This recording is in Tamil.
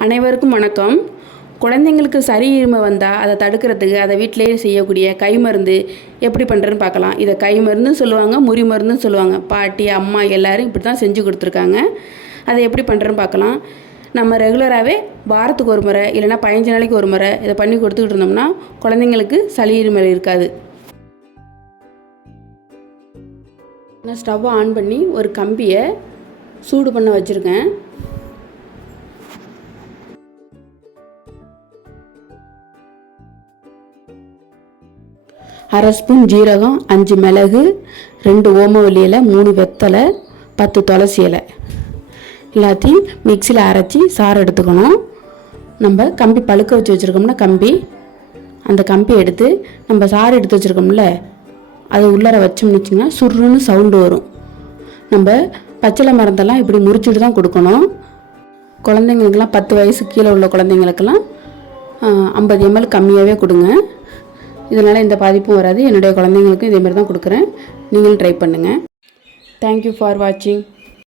அனைவருக்கும் வணக்கம். குழந்தைங்களுக்கு சரி இருமை வந்தால் அதை தடுக்கிறதுக்கு அதை வீட்டிலேயே செய்யக்கூடிய கை மருந்து எப்படி பண்ணுறதுன்னு பார்க்கலாம். இதை கை மருந்துன்னு சொல்லுவாங்க, முறி மருந்துன்னு சொல்லுவாங்க. பாட்டி, அம்மா எல்லோரும் இப்படி தான் செஞ்சு கொடுத்துருக்காங்க. அதை எப்படி பண்ணுறதுன்னு பார்க்கலாம். நம்ம ரெகுலராகவே வாரத்துக்கு ஒரு முறை இல்லைனா 15 நாளைக்கு ஒரு முறை இதை பண்ணி கொடுத்துக்கிட்டு இருந்தோம்னா குழந்தைங்களுக்கு சளி இருமல் இருக்காது. நான் ஸ்டவ்வை ஆன் பண்ணி ஒரு கம்பியை சூடு பண்ண வச்சுருக்கேன். அரை ஸ்பூன் ஜீரகம், 5 மிளகு, 2 ஓமவல்லி இலை, 3 வெத்தலை, 10 துளசி இலை எல்லாத்தையும் மிக்சியில் அரைச்சி சாறு எடுத்துக்கணும். நம்ம கம்பி பழுக்க வச்சுருக்கோம்னா அந்த கம்பி எடுத்து நம்ம சாறு எடுத்து வச்சுருக்கோம்ல அது உள்ளார வச்சோம்னு வச்சிங்கன்னா சுருன்னு சவுண்டு வரும். நம்ம பச்சிலை மருந்தெல்லாம் இப்படி முறிச்சுட்டு தான் கொடுக்கணும். குழந்தைங்களுக்கெல்லாம் 10 வயசு கீழே உள்ள குழந்தைங்களுக்கெல்லாம் 50 ml கம்மியாகவே கொடுங்க. இதனால் எந்த பாதிப்பும் வராது. என்னுடைய குழந்தைங்களுக்கும் இதேமாதிரி தான் கொடுக்குறேன். நீங்களும் ட்ரை பண்ணுங்கள். தேங்க்யூ ஃபார் வாட்சிங்.